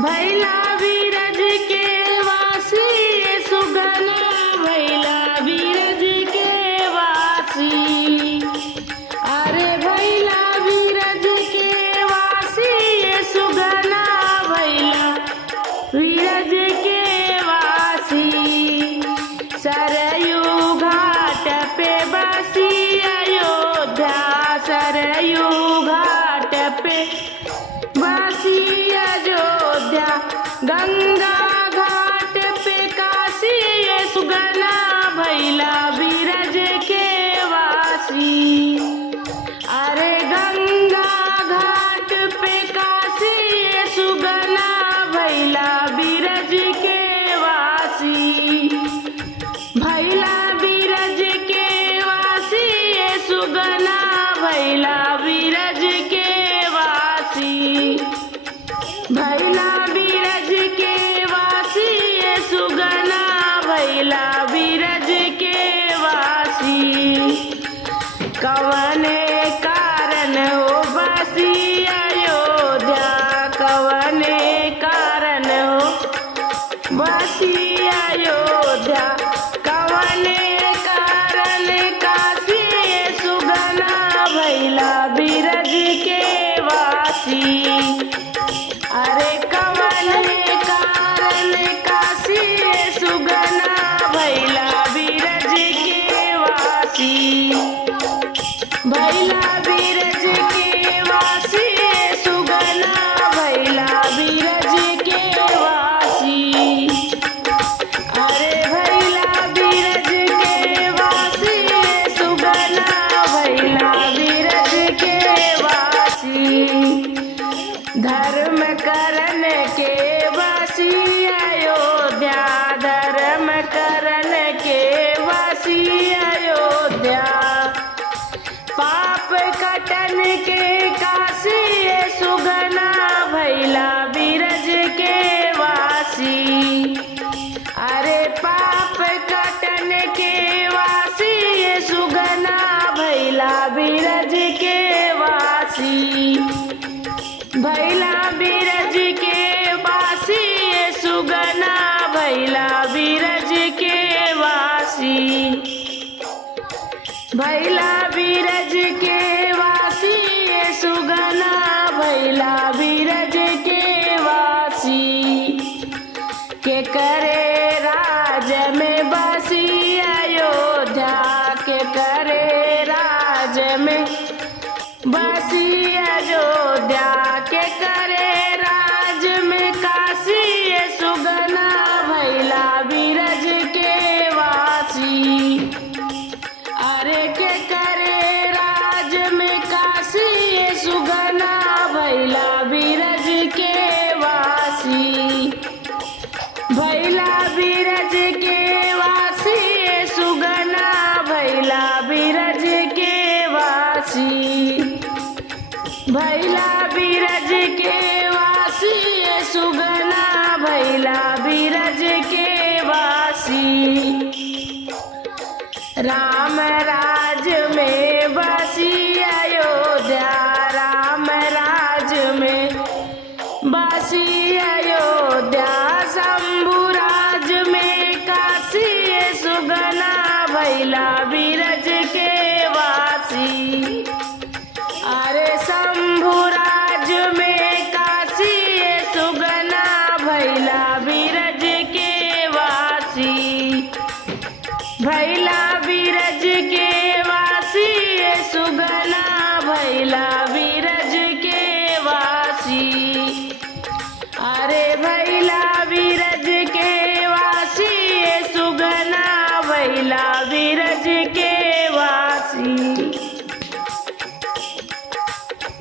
भैला बीरज के वासी सुगना भैला बीरज के वासी। अरे भैला बीरज के वासी सुगना भैला बीरज के वासी। सरयू घाट पे बसी अयोध्या सरयू घाट पे बसी अयोध्या। गंगा घाट पे काशी सुगना भैला बीरज के वासी। अरे गंगा घाट पे काशी सुगना भैला बीरज के वासी। भैला बीरज के वासी सुगना भैला बीरज के वासी। भैला बीरज के वासी सुगना भैला बीरज के वासी। कवने कारण हो बसी अयोध्या कवने कारण हो बसी अयोध्या। कवने कारण काशी सुगना भैला बीरज के वासी। अरे कवने कारण काशी सुगना भैला बीरज के वासी। भैला बीरज के वासी सुगना भैला बीरज के वासी। अरे भैला बीरज के वासी सुगना भैला बीरज के वासी। धर्म करन के वासी अयोध्या धर्म करन के वासी अयोध्या। पाप कटन के काशी सुगना भैला बीरज के वासी। अरे पाप कटन के वासी सुगना भैला बीरज के वासी। भैला बीरज के वासी सुगना भैला बीरज के वासी। भैला बीरज के वासी सुगना भैला बीरज के वासी। के करे राज में बसी अयोध्या के करे राज में बसी अयोध्या। के करे राज में काशी सुगना भैला बीरज के वासी। अरे के करे राज में काशी सुगना भैला बीरज के वासी। भैला बीरज के वासी सुगना भैला बीरज के वासी। भैला बीरज के वासी सुगना भैला बीरज के वासी। राम राज में बसी अयोध्या राम राज में बसी अयोध्या। शंभु राज में काशी सुगना भैला बीरज के वासी। अरे शंभु राज में काशी सुगना भैला बीरज के वासी। भैला बीरज के वासी सुगना भैला बीरज के वासी।